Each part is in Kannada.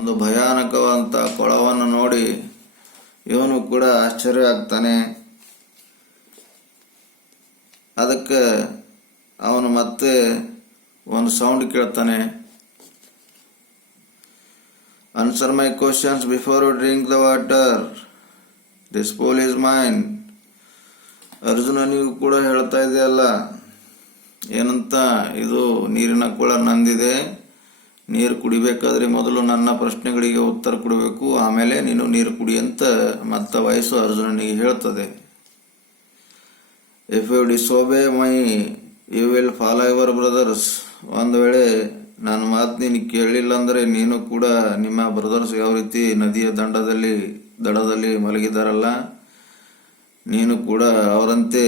ಒಂದು ಭಯಾನಕವಂತ ಕೊಳವನ್ನು ನೋಡಿ ಇವನು ಕೂಡ ಆಶ್ಚರ್ಯ ಆಗ್ತಾನೆ. ಅದಕ್ಕೆ ಅವನು ಮತ್ತೆ ಒಂದು ಸೌಂಡ್ ಕೇಳ್ತಾನೆ. Answer my questions before you drink the water, this pool is mine. ಅರ್ಜುನನಿಗೂ ಕೂಡ ಹೇಳ್ತಾ ಇದೆಯಲ್ಲ ಏನಂತ, ಇದು ನೀರಿನ ಕೊಳ ನಂದಿದೆ, ನೀರು ಕುಡಿಬೇಕಾದ್ರೆ ಮೊದಲು ನನ್ನ ಪ್ರಶ್ನೆಗಳಿಗೆ ಉತ್ತರ ಕೊಡಬೇಕು, ಆಮೇಲೆ ನೀನು ನೀರು ಕುಡಿ ಅಂತ ಮತ್ತ ವಯಸ್ಸು ಅರ್ಜುನನಿಗೆ ಹೇಳ್ತದೆ. If you disobey my you will follow your brothers. ಒಂದು ವೇಳೆ ನನ್ನ ಮಾತು ನೀನು ಕೇಳಲಿಲ್ಲ ಅಂದರೆ ನೀನು ಕೂಡ ನಿಮ್ಮ ಬ್ರದರ್ಸ್ ಯಾವ ರೀತಿ ನದಿಯ ದಡದಲ್ಲಿ ಮಲಗಿದಾರಲ್ಲ, ನೀನು ಕೂಡ ಅವರಂತೆ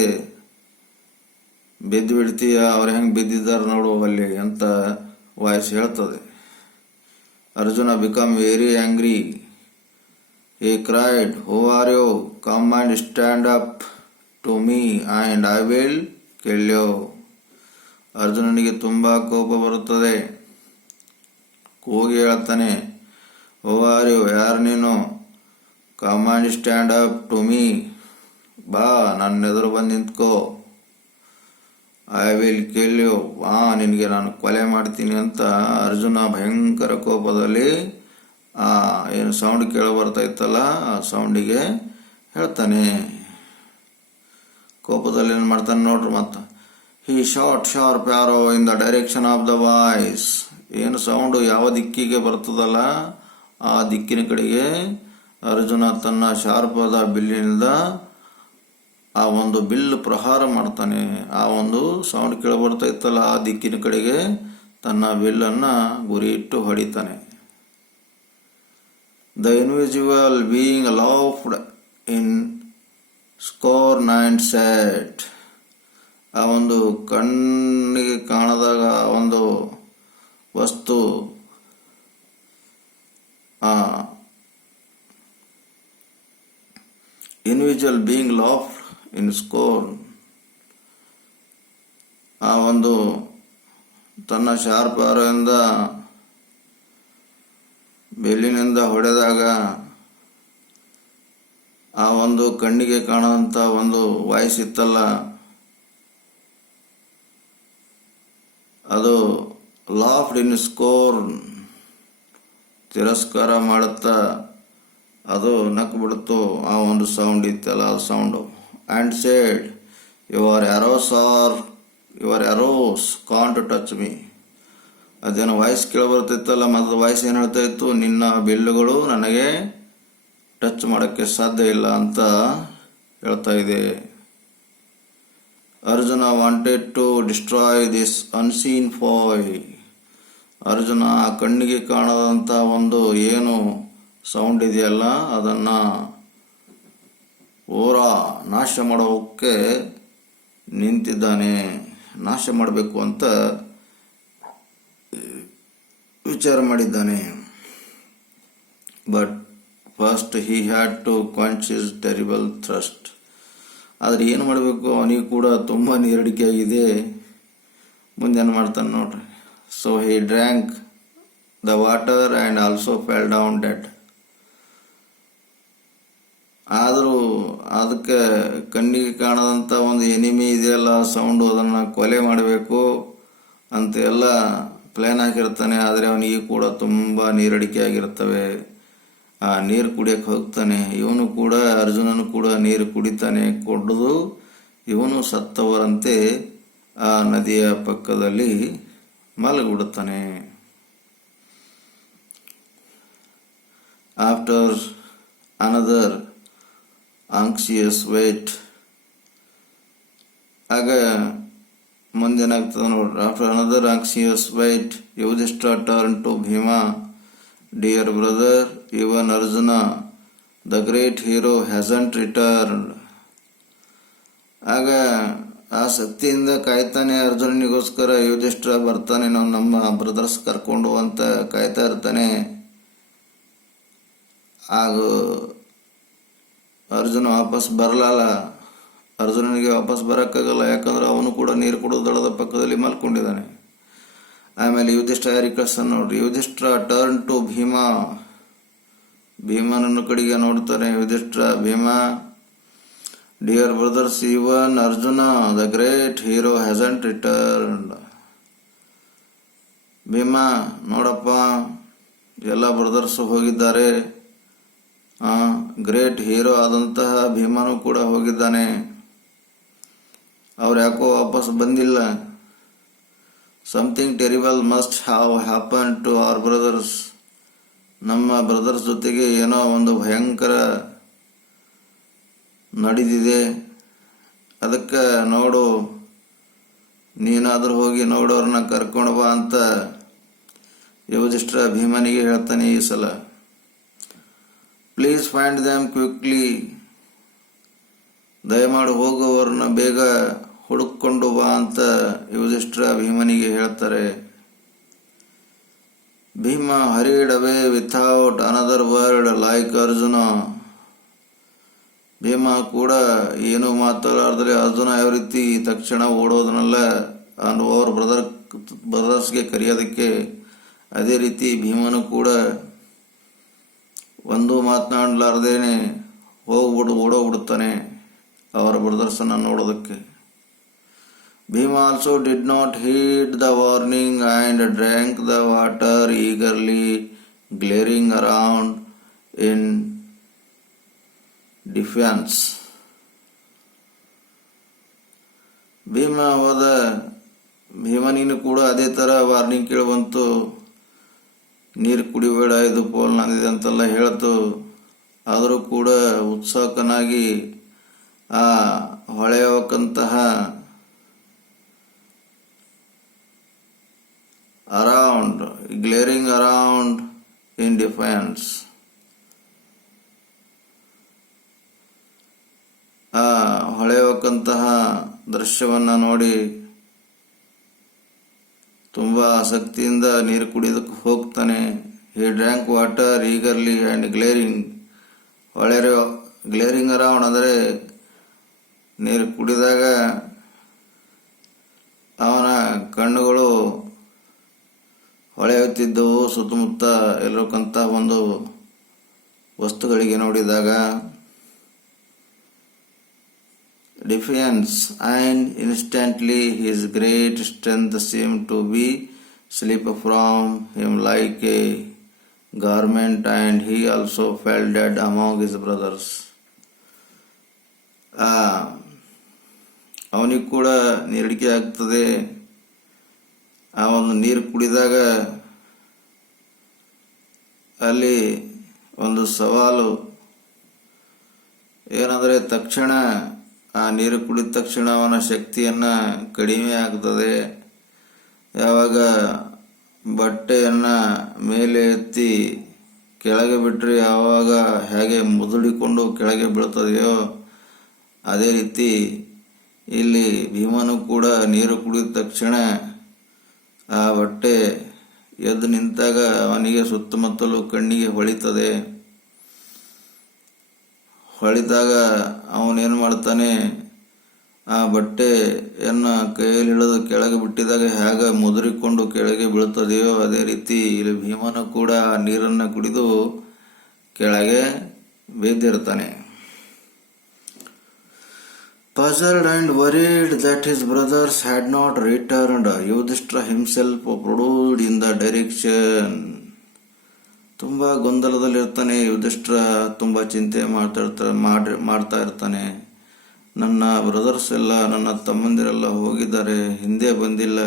ಬಿದ್ದು ಬಿಡ್ತೀಯ, ಅವ್ರು ಹೆಂಗೆ ಬಿದ್ದಿದ್ದಾರೆ ನೋಡು ಅಲ್ಲಿ ಅಂತ ವಾಯ್ಸ್ ಹೇಳ್ತದೆ. Arjuna become very angry. He cried, who are you? Come and stand up to me and I will kill you. ಅರ್ಜುನನಿಗೆ ತುಂಬ ಕೋಪ ಬರುತ್ತದೆ. ಕೂಗಿ ಹೇಳ್ತಾನೆ, ಹೂ ಆರ್ ಯು? ಯಾರು ನೀನು? Come and stand up to me, ಬಾ ನನ್ನ ಎದುರು ಬಂದು ನಿಂತ್ಕೋ. ಐ ವಿಲ್ ಕಿಲ್ ಯು, ನಿನಗೆ ನಾನು ಕೊಲೆ ಮಾಡ್ತೀನಿ ಅಂತ ಅರ್ಜುನ ಭಯಂಕರ ಕೋಪದಲ್ಲಿ ಏನು ಸೌಂಡ್ ಕೇಳ ಬರ್ತಾ ಇತ್ತಲ್ಲ ಆ ಸೌಂಡಿಗೆ ಹೇಳ್ತಾನೆ. ಕೋಪದಲ್ಲಿ ಏನು ಮಾಡ್ತಾನೆ ನೋಡ್ರಿ. ಮತ್ತು ಹಿ ಶಾಟ್ ಶಾರ್ಪ್ ಯಾರೋ in the direction of the voice. ಏನು ಸೌಂಡು ಯಾವ ದಿಕ್ಕಿಗೆ ಬರ್ತದಲ್ಲ ಆ ದಿಕ್ಕಿನ ಕಡೆಗೆ ಅರ್ಜುನ ತನ್ನ ಶಾರ್ಪಾದ ಬಿಲ್ಲಿನಿಂದ ಆ ಒಂದು ಬಿಲ್ ಪ್ರಹಾರ ಮಾಡ್ತಾನೆ. ಆ ಒಂದು ಸೌಂಡ್ ಕೇಳ ಬರ್ತಾ ಇತ್ತಲ್ಲ ಆ ದಿಕ್ಕಿನ ಕಡೆಗೆ ತನ್ನ ಬಿಲ್ಲನ್ನು ಗುರಿ ಇಟ್ಟು ಹೊಡಿತಾನೆ. The invisible being laughed in scorn and said. ಆ ಒಂದು ಕಣ್ಣಿಗೆ ಕಾಣದಾಗ ಒಂದು ವಸ್ತು ಇನ್ವಿಜುವಲ್ ಬೀಯಿಂಗ್ ಲಾಫ್ಡ್ ಇನ್ ಸ್ಕೋರ್ನ್, ಆ ಒಂದು ತನ್ನ ಶಾರ್ಪ್ ಆರದಿಂದ ಬೆಲ್ಲಿನಿಂದ ಹೊಡೆದಾಗ ಆ ಒಂದು ಕಣ್ಣಿಗೆ ಕಾಣುವಂಥ ಒಂದು ವಾಯ್ಸ್ ಇತ್ತಲ್ಲ, ಅದು ಲಾಫ್ಡ್ ಇನ್ ಸ್ಕೋರ್ನ್, ತಿರಸ್ಕಾರ ಮಾಡುತ್ತಾ ಅದು ನಕ್ಕು ಬಿಡ್ತು. ಆ ಒಂದು ಸೌಂಡ್ ಇತ್ತಲ್ಲ ಆ sound. And said, your arrows can't touch me. ಅದೇನೋ ವಾಯ್ಸ್ ಕೇಳಬರ್ತಿತ್ತಲ್ಲ, ಮತ್ತು ವಾಯ್ಸ್ ಏನು ಹೇಳ್ತಾ ಇತ್ತು, ನಿನ್ನ ಬಿಲ್ಲುಗಳು ನನಗೆ ಟಚ್ ಮಾಡೋಕ್ಕೆ ಸಾಧ್ಯ ಇಲ್ಲ ಅಂತ ಹೇಳ್ತಾ ಇದೆ. Arjuna wanted to destroy this unseen foe. Arjuna ಆ ಕಣ್ಣಿಗೆ ಕಾಣದಂಥ ಒಂದು ಏನು ಸೌಂಡ್ ಇದೆಯಲ್ಲ ಅದನ್ನು ನಾಶ ಮಾಡೋಕ್ಕೆ ನಿಂತಿದ್ದಾನೆ, ನಾಶ ಮಾಡಬೇಕು ಅಂತ ವಿಚಾರ ಮಾಡಿದ್ದಾನೆ. But first he had to quench his terrible thirst. ಆದರೆ ಏನು ಮಾಡಬೇಕು, ಅವನಿಗೆ ಕೂಡ ತುಂಬ ನೀರಡಿಕೆ ಆಗಿದೆ. ಮುಂದೇನು ಮಾಡ್ತಾನೆ ನೋಡ್ರಿ. So he drank the water and also fell down dead. ಆದರೂ ಅದಕ್ಕೆ ಕಣ್ಣಿಗೆ ಕಾಣದಂಥ ಒಂದು ಎನಿಮಿ ಇದೆಯಲ್ಲ ಸೌಂಡು, ಅದನ್ನು ಕೊಲೆ ಮಾಡಬೇಕು ಅಂತ ಎಲ್ಲ ಪ್ಲ್ಯಾನ್ ಹಾಕಿರ್ತಾನೆ. ಆದರೆ ಅವನಿಗೆ ಕೂಡ ತುಂಬ ನೀರಡಿಕೆ ಆಗಿರ್ತವೆ. ಆ ನೀರು ಕುಡಿಯೋಕ್ಕೆ ಹೋಗ್ತಾನೆ. ಇವನು ಕೂಡ ಅರ್ಜುನನು ಕೂಡ ನೀರು ಕುಡಿತಾನೆ. ಕುಡಿದು ಇವನು ಸತ್ತವರಂತೆ ಆ ನದಿಯ ಪಕ್ಕದಲ್ಲಿ ಮಲಗಿಬಿಡುತ್ತಾನೆ. After another anxious wait. ಆಗ ಮುಂದೇನಾಗ್ತದೆ ನೋಡ್ರಿ. After another anxious wait, Yudhishthira turned to Bhima. Dear brother, even Arjuna, the great hero, hasn't returned. ಆಗ ಆ ಶಕ್ತಿಯಿಂದ ಕಾಯ್ತಾನೆ ಅರ್ಜುನನಿಗೋಸ್ಕರ. ಯುಧಿಷ್ಠಿರ ಬರ್ತಾನೆ, ನಾವು ನಮ್ಮ ಬ್ರದರ್ಸ್ ಕರ್ಕೊಂಡು ಅಂತ ಕಾಯ್ತಾ ಇರ್ತಾನೆ. ಆಗ ಅರ್ಜುನ ವಾಪಸ್ ಬರಲಲ್ಲ. ಅರ್ಜುನನಿಗೆ ವಾಪಸ್ ಬರೋಕ್ಕಾಗಲ್ಲ, ಯಾಕಂದ್ರೆ ಅವನು ಕೂಡ ನೀರು ಕುಡಿದು ದಡದ ಪಕ್ಕದಲ್ಲಿ ಮಲ್ಕೊಂಡಿದ್ದಾನೆ. ಆಮೇಲೆ ಯುಧಿಷ್ಠಿರ ಯಾರಿಗೆ ಕಳ್ಸ್ತಾನೆ ನೋಡ್ರಿ. Yudhishthira turn to Bhima. ಭೀಮನನ್ನು ಕಡೆಗೆ ನೋಡ್ತಾನೆ Yudhishthira. Bhima, dear brothers, even Arjuna the great hero hasn't returned. Bhima, ನೋಡಪ್ಪ, ಎಲ್ಲ ಬ್ರದರ್ಸ್ ಹೋಗಿದ್ದಾರೆ, ಗ್ರೇಟ್ ಹೀರೋ ಆದಂತಹ ಭೀಮನು ಕೂಡ ಹೋಗಿದ್ದಾನೆ, ಅವ್ರು ಯಾಕೋ ವಾಪಸ್ ಬಂದಿಲ್ಲ. Something terrible must have happen to our brothers. ನಮ್ಮ ಬ್ರದರ್ಸ್ ಜೊತೆಗೆ ಏನೋ ಒಂದು ಭಯಂಕರ ನಡೆದಿದೆ, ಅದಕ್ಕೆ ನೋಡು, ನೀನಾದರೂ ಹೋಗಿ ನೋಡೋರನ್ನ ಕರ್ಕೊಂಡು ಬಾ ಅಂತ ಯುಧಿಷ್ಠಿರ ಭೀಮನಿಗೆ ಹೇಳ್ತಾನೆ ಈ ಸಲ. Please find them quickly. ದಯಮಾಡಿ ಹೋಗುವವ್ರನ್ನ ಬೇಗ ಹುಡುಕೊಂಡು ಬಾ ಅಂತ ಯುಧಿಷ್ಠಿರ ಭೀಮನಿಗೆ ಹೇಳ್ತಾರೆ. Bhima hurried away without another word like Arjuna. Bhima ಕೂಡ ಏನು ಮಾತಾಡಲಾರ್ದರೆ ಅರ್ಜುನ ಯಾವ ರೀತಿ ತಕ್ಷಣ ಓಡೋದನ್ನಲ್ಲ ಅವ್ರ ಬ್ರದರ್ಸ್ಗೆ ಕರೆಯೋದಕ್ಕೆ, ಅದೇ ರೀತಿ ಭೀಮನು ಕೂಡ ಒಂದು ಮಾತನಾಡಲಾರ್ದೇನೆ ಓಡೋಗ್ಬಿಡುತ್ತಾನೆ ಅವರ ಬ್ರದರ್ಸನ್ನು ನೋಡೋದಕ್ಕೆ. Bhima also did not heed the warning and drank the water eagerly, glaring around in defence. Bhima ಹೋದ. ಭೀಮನಿಗೂ ಕೂಡ ಅದೇ ಥರ ವಾರ್ನಿಂಗ್ ಕೇಳಿಬಂತು, ನೀರು ಕುಡಿಬೇಡ, ಇದು ಪೋಲ್ ನಂದಿದೆ ಅಂತೆಲ್ಲ ಹೇಳ್ತು. ಆದರೂ ಕೂಡ ಉತ್ಸುಕನಾಗಿ ಆ ಹೊಳೆಯಕ್ಕಂತಹ around, glaring around in defence, ಆ ಹೊಳೆಯಕ್ಕಂತಹ ದೃಶ್ಯವನ್ನು ನೋಡಿ ತುಂಬ ಆಸಕ್ತಿಯಿಂದ ನೀರು ಕುಡಿಯೋದಕ್ಕೆ ಹೋಗ್ತಾನೆ. He drank water eagerly and glaring. Glaring around ಅಂದರೆ ನೀರು ಕುಡಿದಾಗ ಅವನ ಕಣ್ಣುಗಳು ಹೊಳೆಯುತ್ತಿದ್ದವು ಸುತ್ತಮುತ್ತ ಇರತಕ್ಕಂಥ ಒಂದು ವಸ್ತುಗಳಿಗೆ ನೋಡಿದಾಗ. Defiance, and instantly his great strength seemed to be slip from him like a garment, and he also fell dead among his brothers. ಅವನಿಗೆ ಕೂಡ ನೀರಡಿಕೆ ಆಗ್ತದೆ. ಆ ಒಂದು ನೀರು ಕುಡಿದಾಗ ಅಲ್ಲಿ ಒಂದು ಸವಾಲು ಏನಂದರೆ, ತಕ್ಷಣ ಆ ನೀರು ಕುಡಿದ ತಕ್ಷಣ ಅವನ ಶಕ್ತಿಯನ್ನು ಕಡಿಮೆ ಆಗ್ತದೆ. ಯಾವಾಗ ಬಟ್ಟೆಯನ್ನು ಮೇಲೆ ಎತ್ತಿ ಕೆಳಗೆ ಬಿಟ್ಟರೆ ಯಾವಾಗ ಹೇಗೆ ಮುದುಡಿಕೊಂಡು ಕೆಳಗೆ ಬೀಳ್ತದೆಯೋ ಅದೇ ರೀತಿ ಇಲ್ಲಿ ಭೀಮನು ಕೂಡ ನೀರು ಕುಡಿದ ತಕ್ಷಣ ಆ ಬಟ್ಟೆ ಎದ್ದು ನಿಂತಾಗ ಅವನಿಗೆ ಸುತ್ತಮುತ್ತಲು ಕಣ್ಣಿಗೆ ಹೊಳಿತದೆ. ಹೊಳಿದಾಗ ಅವನೇನು ಮಾಡ್ತಾನೆ, ಆ ಬಟ್ಟೆಯನ್ನು ಕೈಯಲ್ಲಿ ಹಿಡಿದು ಕೆಳಗೆ ಬಿಟ್ಟಿದಾಗ ಹೇಗೆ ಮುದುರಿಕೊಂಡು ಕೆಳಗೆ ಬೀಳ್ತದೆಯೋ ಅದೇ ರೀತಿ ಇಲ್ಲಿ ಭೀಮನು ಕೂಡ ಆ ನೀರನ್ನು ಕುಡಿದು ಕೆಳಗೆ ಬಿದ್ದಿರ್ತಾನೆ. Puzzled and worried that his brothers had not returned, Yudhishthira himself produced in the direction. ತುಂಬ ಗೊಂದಲದಲ್ಲಿರ್ತಾನೆ ಯುಧಿಷ್ಠಿರ, ತುಂಬ ಚಿಂತೆ ಮಾಡ್ತಾ ಇರ್ತಾನೆ. ನನ್ನ ಬ್ರದರ್ಸ್ ಎಲ್ಲ, ನನ್ನ ತಮ್ಮಂದಿರೆಲ್ಲ ಹೋಗಿದ್ದಾರೆ, ಹಿಂದೆ ಬಂದಿಲ್ಲ.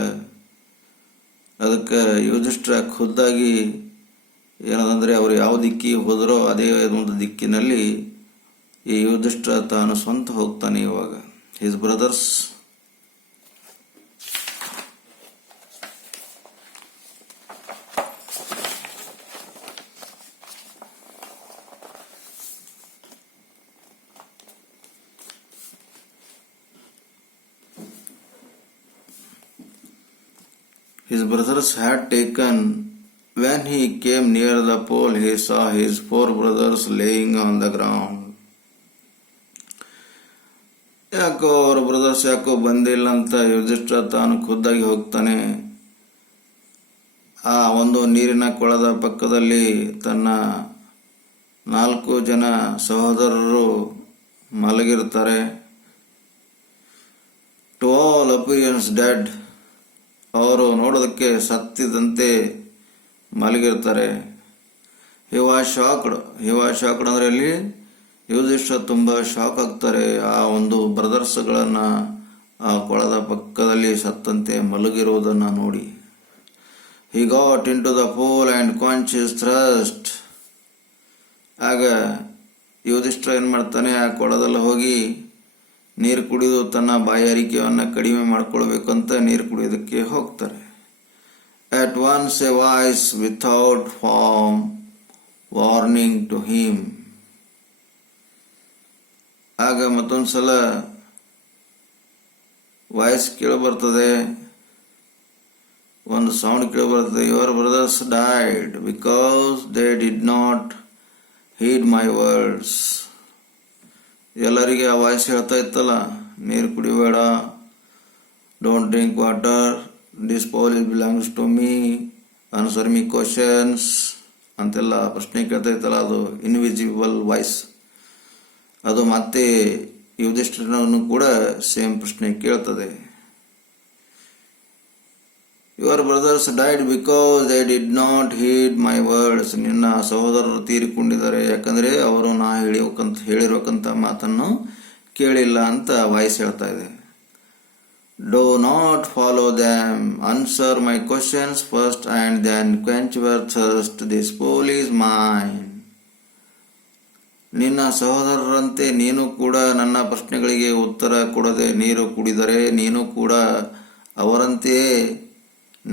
ಅದಕ್ಕೆ ಯುಧಿಷ್ಠಿರ ಖುದ್ದಾಗಿ ಏನದಂದರೆ ಅವರು ಯಾವ ದಿಕ್ಕಿಗೆ ಹೋದರೋ ಅದೇ ಒಂದು ದಿಕ್ಕಿನಲ್ಲಿ ಈ ಯುಧಿಷ್ಠಿರ ತಾನು ಸ್ವಂತ ಹೋಗ್ತಾನೆ. ಇವಾಗ his brothers had taken. When he came near the pole, he saw his 4 brothers laying on the ground. ಯಾಕೋ ಅವ್ರ ಬ್ರದರ್ಸ್ ಯಾಕೋ ಬಂದಿಲ್ಲ ಅಂತ ಯುಧಿಷ್ಠಿರ ತಾನು ಖುದ್ದಾಗಿ ಹೋಗ್ತಾನೆ. ಆ ಒಂದು ನೀರಿನ ಕೊಳದ ಪಕ್ಕದಲ್ಲಿ ತನ್ನ 4 ಜನ ಸಹೋದರರು ಮಲಗಿರ್ತಾರೆ. ಟು ಆಲ್ ಅಪಿಯರೆನ್ಸ್ ಡೆಡ್, ಅವರು ನೋಡೋದಕ್ಕೆ ಸತ್ತಿದಂತೆ ಮಲಗಿರ್ತಾರೆ. ಹಿ ವಾಸ್ ಶಾಕ್ಡ್ ಅಂದರೆ ಅಲ್ಲಿ ಯುಧಿಷ್ಠಿರ ತುಂಬ ಶಾಕ್ ಆಗ್ತಾರೆ. ಆ ಒಂದು ಬ್ರದರ್ಸ್ಗಳನ್ನು ಆ ಕೊಳದ ಪಕ್ಕದಲ್ಲಿ ಸತ್ತಂತೆ ಮಲಗಿರುವುದನ್ನು ನೋಡಿ. He got into the pool and quench his thirst. ಆಗ ಯುಧಿಷ್ಠಿರ ಏನು ಮಾಡ್ತಾನೆ, ಆ ಕೊಳದಲ್ಲಿ ಹೋಗಿ ನೀರು ಕುಡಿದು ತನ್ನ ಬಾಯಾರಿಕೆಯನ್ನು ಕಡಿಮೆ ಮಾಡ್ಕೊಳ್ಬೇಕಂತ ನೀರು ಕುಡಿಯೋದಕ್ಕೆ ಹೋಗ್ತಾರೆ. At once a voice without form warning to him. ಆಗ ಮತ್ತೊಂದು ಸಲ ವಾಯ್ಸ್ ಕೇಳಬರ್ತದೆ, ಒಂದು ಸೌಂಡ್ ಕೇಳಬರ್ತದೆ. Your brothers died because they did not heed my words. ಎಲ್ಲರಿಗೆ ಆ ವಾಯ್ಸ್ ಹೇಳ್ತಾ ಇತ್ತಲ್ಲ, ನೀರು ಕುಡಿಬೇಡ, don't drink water, this pool belongs to me, answer me questions ಅಂತೆಲ್ಲ ಪ್ರಶ್ನೆ ಕೇಳ್ತಾ ಇತ್ತಲ್ಲ, ಅದು ಇನ್ವಿಸಿಬಲ್ ವಾಯ್ಸ್. ಅದು ಮತ್ತೆ ಯುಧಿಷ್ಠಿರನನ್ನು ಕೂಡ ಸೇಮ್ ಪ್ರಶ್ನೆ ಕೇಳ್ತದೆ. Your brothers died because they did not heed my words. ನಿನ್ನ ಸಹೋದರರು ತೀರಿಕೊಂಡಿದ್ದಾರೆ ಯಾಕಂದರೆ ಅವರು ನಾ ಹೇಳಿರ್ಬೇಕಂತ ಮಾತನ್ನು ಕೇಳಿಲ್ಲ ಅಂತ ವಾಯ್ಸ್ ಹೇಳ್ತಾ ಇದೆ. Do not follow them, answer my questions first and then quench your thirst, this pool is mine. ನಿನ್ನ ಸಹೋದರರಂತೆ ನೀನು ಕೂಡ ನನ್ನ ಪ್ರಶ್ನೆಗಳಿಗೆ ಉತ್ತರ ಕೊಡದೆ ನೀರು ಕುಡಿದರೆ ನೀನು ಕೂಡ ಅವರಂತೆಯೇ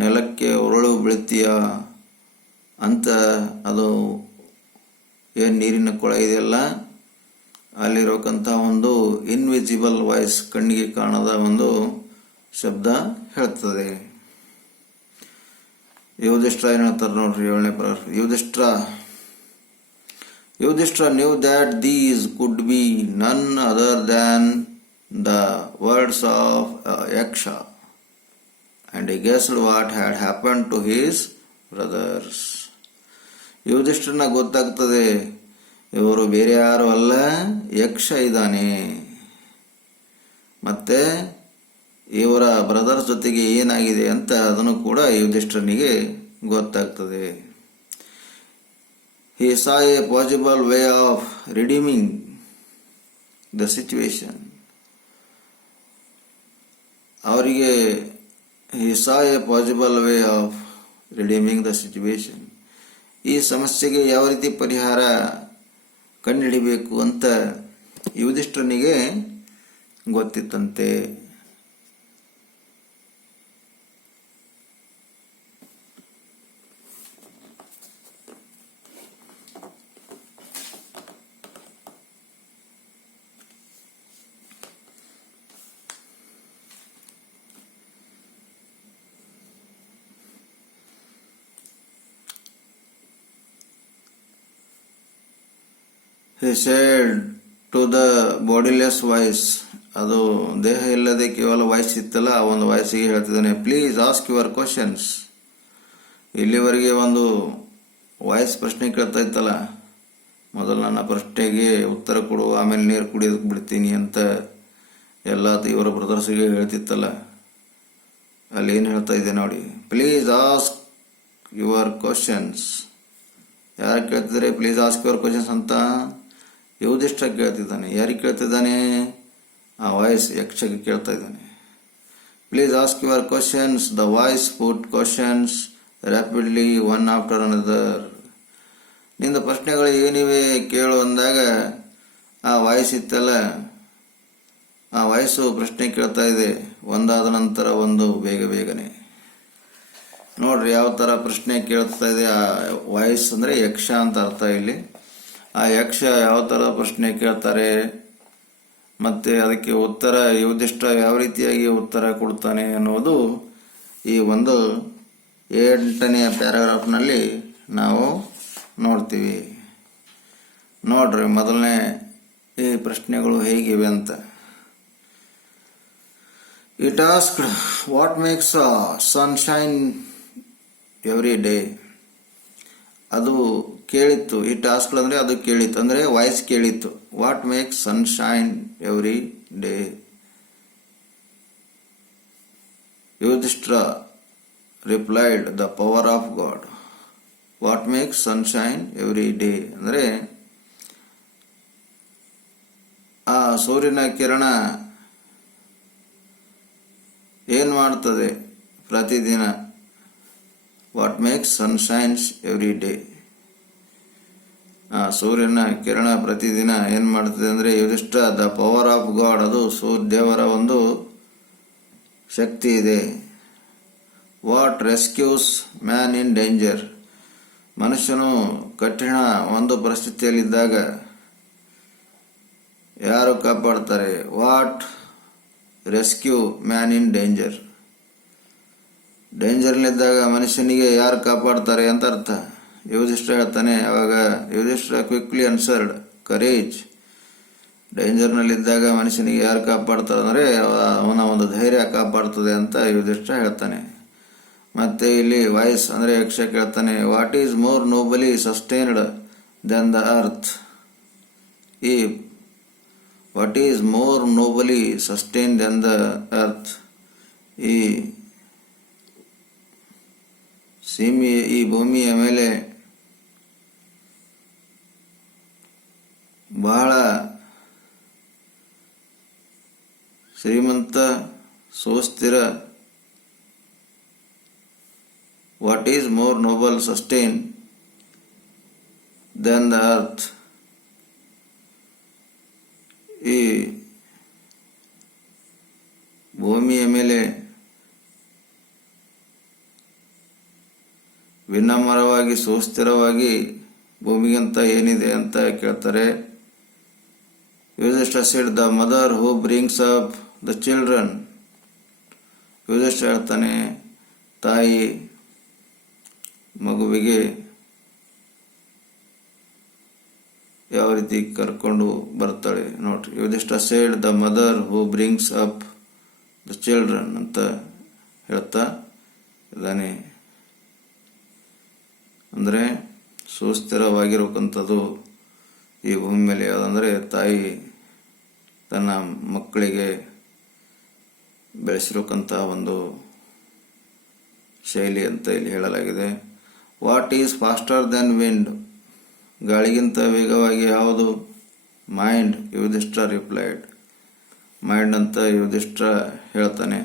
ನೆಲಕ್ಕೆ ಉರುಳು ಬೀಳ್ತೀಯ ಅಂತ. ಅದು ಏನು ನೀರಿನ ಕೊಳ ಇದೆಯಲ್ಲ, ಅಲ್ಲಿರೋಕ್ಕಂಥ ಒಂದು ಇನ್ವಿಸಿಬಲ್ ವಾಯ್ಸ್, ಕಣ್ಣಿಗೆ ಕಾಣದ ಒಂದು ಶಬ್ದ ಹೇಳ್ತದೆ. ಯುಧಿಷ್ಠಿರ ಏನು ಹೇಳ್ತಾರೆ ನೋಡ್ರಿ, 7ನೇ ಪರ. Yudhishthira knew that these could be none other than the words of Yaksha, and he guessed what had happened to his brothers. ಯುಧಿಷ್ಠಿರನ ಗೊತ್ತಾಗ್ತದೆ, ಇವರು ಬೇರೆ ಯಾರು ಅಲ್ಲ, ಯಕ್ಷ ಇದ್ದಾನೆ. ಮತ್ತೆ ಇವರ ಬ್ರದರ್ಸ್ ಜೊತೆಗೆ ಏನಾಗಿದೆ ಅಂತ ಅದನ್ನು ಕೂಡ ಯುಧಿಷ್ಠಿರನಿಗೆ ಗೊತ್ತಾಗ್ತದೆ. He saw a possible way of redeeming the situation. ಅವರಿಗೆ he saw a possible way of redeeming the situation. ಈ ಸಮಸ್ಯೆಗೆ ಯಾವ ರೀತಿ ಪರಿಹಾರ ಕಂಡುಹಿಡಿಬೇಕು ಅಂತ ಯುಧಿಷ್ಠಿರನಿಗೆ ಗೊತ್ತಿತ್ತಂತೆ. He said to the bodiless voice, ಅದು ದೇಹ ಇಲ್ಲದೆ ಕೇವಲ ವಾಯ್ಸ್ ಇತ್ತಲ್ಲ, ಆ ಒಂದು ವಾಯ್ಸಿಗೆ ಹೇಳ್ತಿದ್ದಾನೆ, ಪ್ಲೀಸ್ ಆಸ್ಕ್ ಯುವರ್ ಕ್ವಶನ್ಸ್. ಇಲ್ಲಿವರೆಗೆ ಒಂದು ವಾಯ್ಸ್ ಪ್ರಶ್ನೆ ಕೇಳ್ತಾ ಇತ್ತಲ್ಲ, ಮೊದಲು ನನ್ನ ಪ್ರಶ್ನೆಗೆ ಉತ್ತರ ಕೊಡು, ಆಮೇಲೆ ನೀರು ಕುಡಿಯೋದಕ್ಕೆ ಬಿಡ್ತೀನಿ ಅಂತ ಎಲ್ಲ ಇವರ ಬ್ರದರ್ಸಿಗೆ ಹೇಳ್ತಿತ್ತಲ್ಲ, ಅಲ್ಲಿ ಏನು ಹೇಳ್ತಾ ಇದೆ ನೋಡಿ, ಪ್ಲೀಸ್ ಆಸ್ಕ್ ಯುವರ್ ಕ್ವಶನ್ಸ್. ಯಾರು ಕೇಳ್ತಿದ್ದಾರೆ ಪ್ಲೀಸ್ ಆಸ್ಕ್ ಯುವರ್ ಕ್ವಶನ್ಸ್ ಅಂತ? ಯುಧಿಷ್ಠಿರ ಕೇಳ್ತಿದ್ದಾನೆ. ಯಾರಿಗೆ ಕೇಳ್ತಿದ್ದಾನೆ? ಆ ವಾಯ್ಸ್ ಯಕ್ಷಗೆ ಕೇಳ್ತಾ ಇದ್ದಾನೆ. Please ask your questions. The voice put questions rapidly one after another. ನಿಂದ ಪ್ರಶ್ನೆಗಳು ಏನಿವೆ ಕೇಳು ಅಂದಾಗ ಆ ವಾಯ್ಸ್ ಇತ್ತಲ್ಲ, ಆ ವಾಯ್ಸು ಪ್ರಶ್ನೆ ಕೇಳ್ತಾ ಇದೆ, ಒಂದಾದ ನಂತರ ಒಂದು, ಬೇಗನೆ. ನೋಡ್ರಿ ಯಾವ ಥರ ಪ್ರಶ್ನೆ ಕೇಳ್ತಾ ಇದೆ. ಆ ವಾಯ್ಸ್ ಅಂದರೆ ಯಕ್ಷ ಅಂತ ಅರ್ಥ ಇಲ್ಲಿ. ಆ ಯಕ್ಷ ಯಾವ ಥರ ಪ್ರಶ್ನೆ ಕೇಳ್ತಾರೆ ಮತ್ತು ಅದಕ್ಕೆ ಉತ್ತರ ಯುಧಿಷ್ಠಿರ ಯಾವ ರೀತಿಯಾಗಿ ಉತ್ತರ ಕೊಡ್ತಾನೆ ಅನ್ನೋದು ಈ ಒಂದು 8ನೇ ಪ್ಯಾರಾಗ್ರಾಫ್ನಲ್ಲಿ ನಾವು ನೋಡ್ತೀವಿ. ನೋಡ್ರಿ ಮೊದಲನೇ ಈ ಪ್ರಶ್ನೆಗಳು ಹೇಗಿವೆ ಅಂತ. It asked what makes sunshine every day. ಅದು ಕೇಳಿತ್ತು. ಇಟ್ ಆಸ್ಕ್ಡ್ ಅಂದರೆ ಅದು ಕೇಳಿತ್ತು, ಅಂದರೆ ವಾಯ್ಸ್ ಕೇಳಿತ್ತು. What makes sunshine every day? Yudhishthira replied, the power of God. What makes sunshine every day ಅಂದರೆ ಆ ಸೂರ್ಯನ ಕಿರಣ ಏನು ಮಾಡ್ತದೆ ಪ್ರತಿದಿನ? What makes sunshines every day? ಸೂರ್ಯನ ಕಿರಣ ಪ್ರತಿದಿನ ಏನು ಮಾಡ್ತದೆ ಅಂದರೆ Yudhishthira, the power of God, ಅದು ದೇವರ ಒಂದು ಶಕ್ತಿ ಇದೆ. What rescues man in danger? ಮನುಷ್ಯನು ಕಠಿಣ ಒಂದು ಪರಿಸ್ಥಿತಿಯಲ್ಲಿದ್ದಾಗ ಯಾರು ಕಾಪಾಡ್ತಾರೆ? What rescue man in danger? ಡೇಂಜರ್ನಲ್ಲಿದ್ದಾಗ ಮನುಷ್ಯನಿಗೆ ಯಾರು ಕಾಪಾಡ್ತಾರೆ ಅಂತ ಅರ್ಥ. ಯುಧಿಷ್ಠಿರ ಹೇಳ್ತಾನೆ, ಅವಾಗ ಯುಧಿಷ್ಠಿರ ಕ್ವಿಕ್ಲಿ ಅನ್ಸರ್ಡ್, ಕರೇಜ್. ಡೇಂಜರ್ನಲ್ಲಿದ್ದಾಗ ಮನುಷ್ಯನಿಗೆ ಯಾರು ಕಾಪಾಡ್ತಾರೆ ಅಂದರೆ ಅವನ ಒಂದು ಧೈರ್ಯ ಕಾಪಾಡ್ತದೆ ಅಂತ ಯುಧಿಷ್ಠಿರ ಹೇಳ್ತಾನೆ. ಮತ್ತೆ ಇಲ್ಲಿ ವಾಯ್ಸ್ ಅಂದರೆ ಯಕ್ಷ ಕೇಳ್ತಾನೆ, what is more nobly sustained than the earth? ಈ what is more nobly sustained than the earth? ಈ ಭೂಮಿಯ ಮೇಲೆ ಬಹಳ ಶ್ರೀಮಂತ ಸುಸ್ಥಿರ. What is more noble sustain than the earth? ಈ ಭೂಮಿಯ ಮೇಲೆ ವಿನಮ್ರವಾಗಿ ಸುಸ್ಥಿರವಾಗಿ ಭೂಮಿಗಿಂತ ಏನಿದೆ ಅಂತ ಕೇಳ್ತಾರೆ. Yudhishthira said, the mother who brings up the children. Yudhishthira ಹೇಳ್ತಾನೆ, ತಾಯಿ ಮಗುವಿಗೆ ಯಾವ ರೀತಿ ಕರ್ಕೊಂಡು ಬರ್ತಾಳೆ ನೋಡ್ರಿ. Yudhishthira said, the mother who brings up the children ಅಂತ ಹೇಳ್ತಾ ಇದ್ದಾನೆ. ಅಂದರೆ ಸುಸ್ಥಿರವಾಗಿರತಕ್ಕಂಥದ್ದು ಈ ಭೂಮಿ ಮೇಲೆ ಯಾವುದಂದರೆ ತಾಯಿ ತನ್ನ ಮಕ್ಕಳಿಗೆ ಬೆಳೆಸಿರತಕ್ಕಂಥ ಒಂದು ಶೈಲಿ ಅಂತ ಇಲ್ಲಿ ಹೇಳಲಾಗಿದೆ. What is faster than wind? ಗಾಳಿಗಿಂತ ವೇಗವಾಗಿ ಯಾವುದು? ಮೈಂಡ್. ಯುಧಿಷ್ಠಿರ ರಿಪ್ಲೈಡ್, ಮೈಂಡ್ ಅಂತ ಯುಧಿಷ್ಠಿರ ಹೇಳ್ತಾನೆ.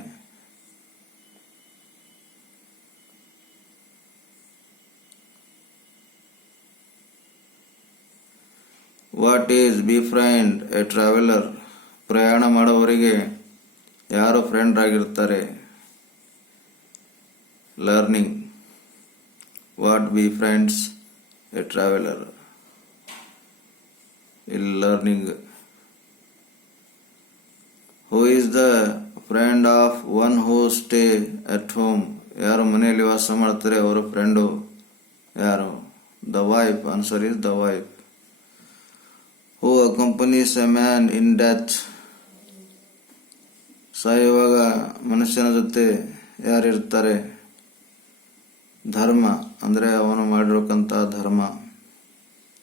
What is befriend a traveller? ಪ್ರಯಾಣ ಮಾಡುವವರಿಗೆ ಯಾರು ಫ್ರೆಂಡ್ ಆಗಿರ್ತಾರೆ? Learning. What befriends a traveller? ಇಲ್ಲಿ learning. Who is the friend of one who stay at home? ಯಾರು ಮನೆಯಲ್ಲಿ ವಾಸ ಮಾಡ್ತಾರೆ ಅವರ ಫ್ರೆಂಡು ಯಾರು? The wife. Answer is the wife. Who accompanies a man in death? ಸಾಯುವಾಗ ಮನುಷ್ಯನ ಜೊತೆ ಯಾರಿರ್ತಾರೆ? ಧರ್ಮ, ಅಂದರೆ ಅವನು ಮಾಡಿರತಕ್ಕಂಥ ಧರ್ಮ.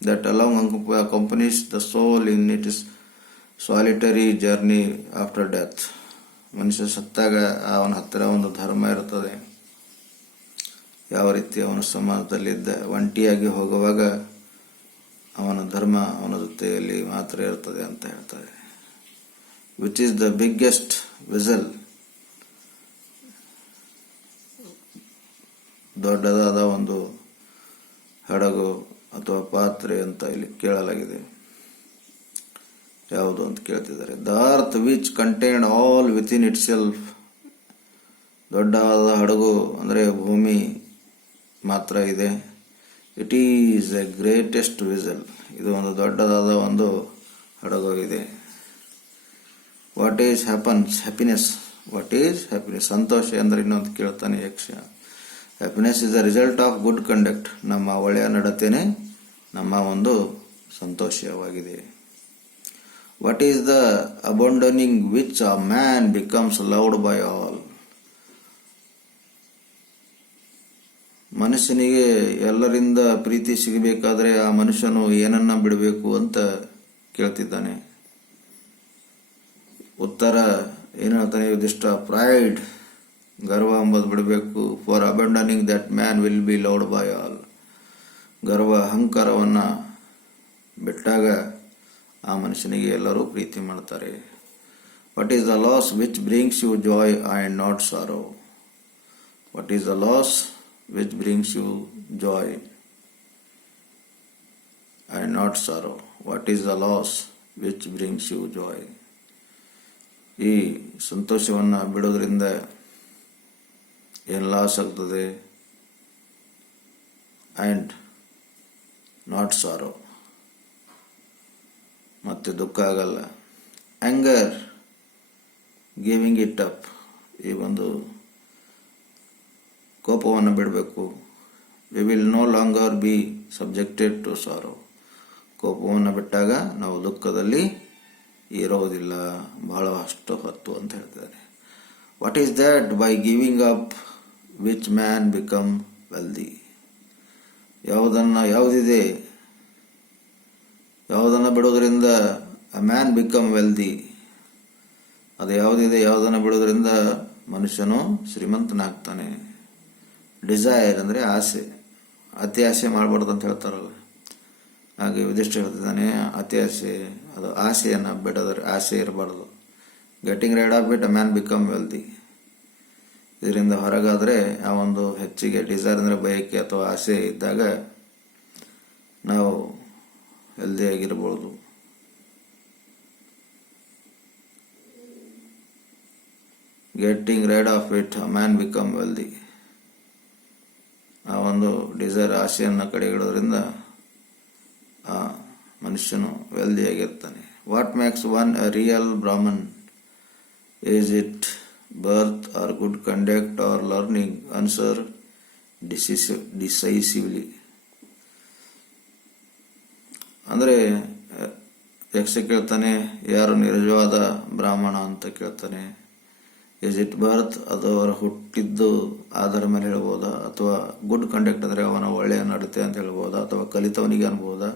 That along accompanies the soul in it is solitary journey after death. ಮನುಷ್ಯ ಸತ್ತಾಗ ಅವನ ಹತ್ತಿರ ಒಂದು ಧರ್ಮ ಇರ್ತದೆ. ಯಾವ ರೀತಿ ಅವನು ಸಮಾಜದಲ್ಲಿದ್ದ ಒಂಟಿಯಾಗಿ ಹೋಗುವಾಗ ಅವನ ಧರ್ಮ ಅವನ ಜೊತೆಯಲ್ಲಿ ಮಾತ್ರ ಇರ್ತದೆ ಅಂತ ಹೇಳ್ತಾರೆ. Which is the biggest vessel? ದೊಡ್ಡದಾದ ಒಂದು ಹಡಗು ಅಥವಾ ಪಾತ್ರೆ ಅಂತ ಇಲ್ಲಿ ಕೇಳಲಾಗಿದೆ. ಯಾವುದು ಅಂತ ಕೇಳ್ತಿದ್ದಾರೆ. The earth which contained all within itself? ದೊಡ್ಡದಾದ ಹಡಗು ಅಂದರೆ ಭೂಮಿ ಮಾತ್ರ ಇದೆ. It is a greatest vessel. ಇದು ಒಂದು ದೊಡ್ಡದಾದ ಒಂದು ಹಡಗೋಗಿದೆ. What is happiness? What is happiness? ಸಂತೋಷ ಅಂದರೆ ಇನ್ನೊಂದು ಕೇಳ್ತಾನೆ Yaksha. Happiness is the result of good conduct. ನಮ್ಮ ಒಳ್ಳೆಯ ನಡತೆನೆ ನಮ್ಮ ಒಂದು ಸಂತೋಷವಾಗಿದೆ. What is the abandoning which a man becomes loved by all? ಮನುಷ್ಯನಿಗೆ ಎಲ್ಲರಿಂದ ಪ್ರೀತಿ ಸಿಗಬೇಕಾದ್ರೆ ಆ ಮನುಷ್ಯನು ಏನನ್ನ ಬಿಡಬೇಕು ಅಂತ ಕೇಳ್ತಿದ್ದಾನೆ. ಉತ್ತರ ಏನು ಹೇಳ್ತಾನೆ ಯುಧಿಷ್ಠ? ಪ್ರೈಡ್, ಗರ್ವ ಎಂಬುದು ಬಿಡಬೇಕು. For abandoning that man will be loved by all. ಗರ್ವ ಅಹಂಕಾರವನ್ನ ಬಿಟ್ಟಾಗ ಆ ಮನುಷ್ಯನಿಗೆ ಎಲ್ಲರೂ ಪ್ರೀತಿ ಮಾಡ್ತಾರೆ. What is the loss which brings you joy and not sorrow? What is the loss which brings you joy and not sorrow? What is the loss which brings you joy? ಈ ಸಂತೋಷವನ್ನು ಬಿಡೋದ್ರಿಂದ ಏನು ಲಾಸ್ ಆಗ್ತದೆ? ಆ್ಯಂಡ್ ನಾಟ್ ಸಾರೋ, ಮತ್ತೆ ದುಃಖ ಆಗಲ್ಲ. ಆ್ಯಂಗರ್, ಗಿವಿಂಗ್ ಇಟ್ ಅಪ್, ಈ ಒಂದು ಕೋಪವನ್ನು ಬಿಡಬೇಕು. We will no longer be subjected to sorrow. ಕೋಪವನ್ನು ಬಿಟ್ಟಾಗ ನಾವು ದುಃಖದಲ್ಲಿ ಇರೋದಿಲ್ಲ ಬಹಳಷ್ಟು ಹೊತ್ತು ಅಂತ ಹೇಳ್ತಾರೆ. What is that by giving up which man become wealthy? ಯಾವುದಿದೆ ಯಾವುದನ್ನು ಬಿಡೋದ್ರಿಂದ ಅ ಮ್ಯಾನ್ ಬಿಕಮ್ ವೆಲ್ದಿ? ಅದು ಯಾವುದಿದೆ, ಯಾವುದನ್ನು ಬಿಡೋದ್ರಿಂದ ಮನುಷ್ಯನು ಶ್ರೀಮಂತನಾಗ್ತಾನೆ. ಡಿಸೈರ್ ಅಂದರೆ ಆಸೆ, ಅತಿ ಆಸೆ ಮಾಡಬಾರ್ದು ಅಂತ ಹೇಳ್ತಾರಲ್ಲ, ಹಾಗೆ ಯುಧಿಷ್ಠಿರ ಹೇಳ್ತಿದ್ದಾನೆ ಅತಿ ಆಸೆ, ಅದು ಆಸೆಯನ್ನು ಬಿಡೋದ್ರೆ ಆಸೆ ಇರಬಾರ್ದು. Getting rid of it a man become wealthy. ಇದರಿಂದ ಹೊರಗಾದರೆ ಆ ಒಂದು ಹೆಚ್ಚಿಗೆ ಡಿಸೈರ್ ಅಂದರೆ ಬಯಕೆ ಅಥವಾ ಆಸೆ ಇದ್ದಾಗ ನಾವು ಹೆಲ್ದಿಯಾಗಿರ್ಬೋದು. Getting rid of it a man become wealthy. ಆ ಒಂದು ಡಿಸೈರ್ ಆಸೆಯನ್ನು ಕಡೆಗಿಡೋದ್ರಿಂದ ಆ ಮನುಷ್ಯನು ವೆಲ್ದಿಯಾಗಿರ್ತಾನೆ. What makes one a real Brahmin? Is it birth or good conduct or learning? Answer decisively. ಅಂದರೆ ಯಕ್ಷ ಕೇಳ್ತಾನೆ, ಯಾರು ನಿಜವಾದ ಬ್ರಾಹ್ಮಣ ಅಂತ ಕೇಳ್ತಾನೆ. ಇಸ್ ಇಟ್ ಬರ್ತ್, ಅದು ಅವರ ಹುಟ್ಟಿದ್ದು ಆಧಾರ ಮೇಲೆ ಹೇಳ್ಬೋದಾ, ಅಥವಾ ಗುಡ್ ಕಂಡಕ್ಟ್ ಅಂದರೆ ಅವನ ಒಳ್ಳೆಯ ನಡತೆ ಅಂತ ಹೇಳ್ಬೋದಾ, ಅಥವಾ ಕಲಿತವನಿಗೆ ಅನ್ಬೋದಾ?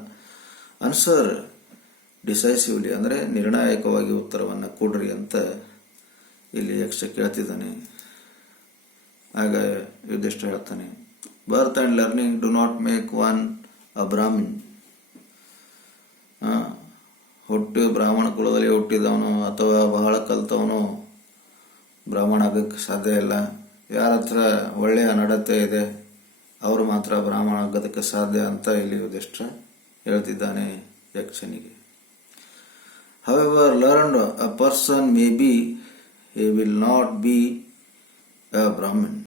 ಆನ್ಸರ್ ಡಿಸೈಸಿವ್ಲಿ, ಅಂದರೆ ನಿರ್ಣಾಯಕವಾಗಿ ಉತ್ತರವನ್ನು ಕೊಡ್ರಿ ಅಂತ ಇಲ್ಲಿ ಯಕ್ಷ ಕೇಳ್ತಿದ್ದಾನೆ. ಆಗ ಯುಧಿಷ್ಠ ಹೇಳ್ತಾನೆ, birth and learning do not make one a Brahmin. Brahmana ಕುಲದಲ್ಲಿ ಹುಟ್ಟಿದವನು ಅಥವಾ ಬಹಳ ಕಲಿತವನು ಬ್ರಾಹ್ಮಣ ಆಗೋಕ್ಕೆ ಸಾಧ್ಯ ಇಲ್ಲ. ಯಾರ ಹತ್ರ ಒಳ್ಳೆಯ ನಡತೆ ಇದೆ ಅವರು ಮಾತ್ರ ಬ್ರಾಹ್ಮಣ ಆಗೋದಕ್ಕೆ ಸಾಧ್ಯ ಅಂತ ಇಲ್ಲಿ ಯುಧಿಷ್ಠಿರ ಹೇಳ್ತಿದ್ದಾನೆ ಯಕ್ಷನಿಗೆ. However learned a person may be, he will not be a Brahmin.